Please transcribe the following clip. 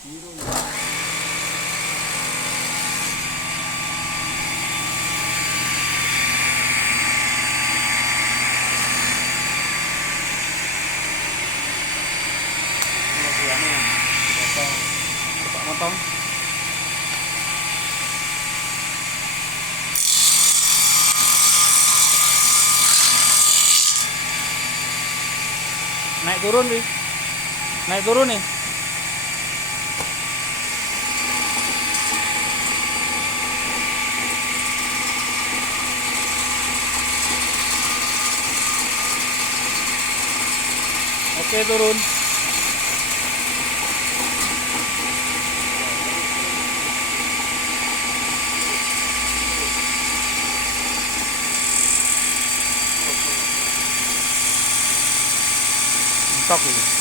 Biru. Motong. Naik turun nih. Naik turun nih. Oke, turun. Mentok ini.